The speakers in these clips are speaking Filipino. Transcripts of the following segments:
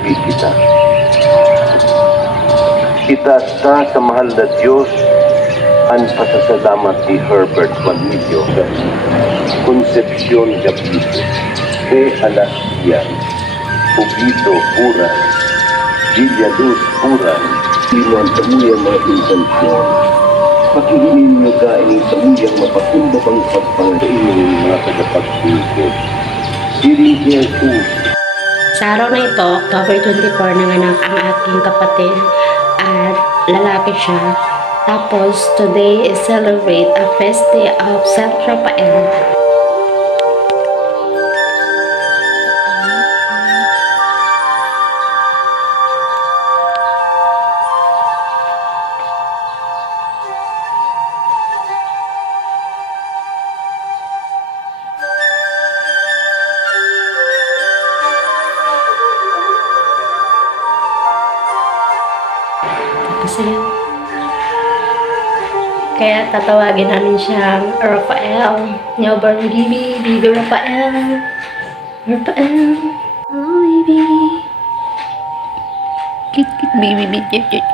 pinagpipigpi kita. Itaas ta sa mahal na Diyos ang pasasalamat ni Herbert Juanillo sa Concepcion Gabriel de Alasia, Ubito Pura, Villa Luz Pura, iwan sa muyang mga intensyon. Pakihinin niyo ka ining sa muyang mapakumbabang pagpangaining mga tagapagpilipod. Siring Jesus. Sa araw na ito, October 24, nanganak ang aking kapatid at lalaki siya. Tapos, today is celebrate a feast day of Saint Raphael. Kaya tatawagin namin siyang Raphael. Newborn baby, baby Raphael. Raphael. Oh, baby. Cute, cute, baby, baby, cute, cute.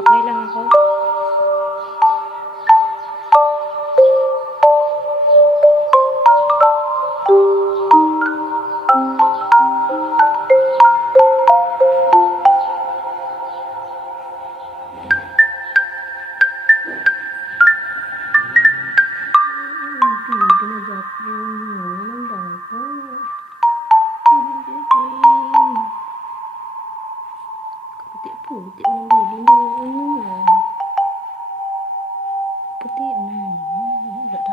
Okay lang ako. Puti ng baby mo. Puti na.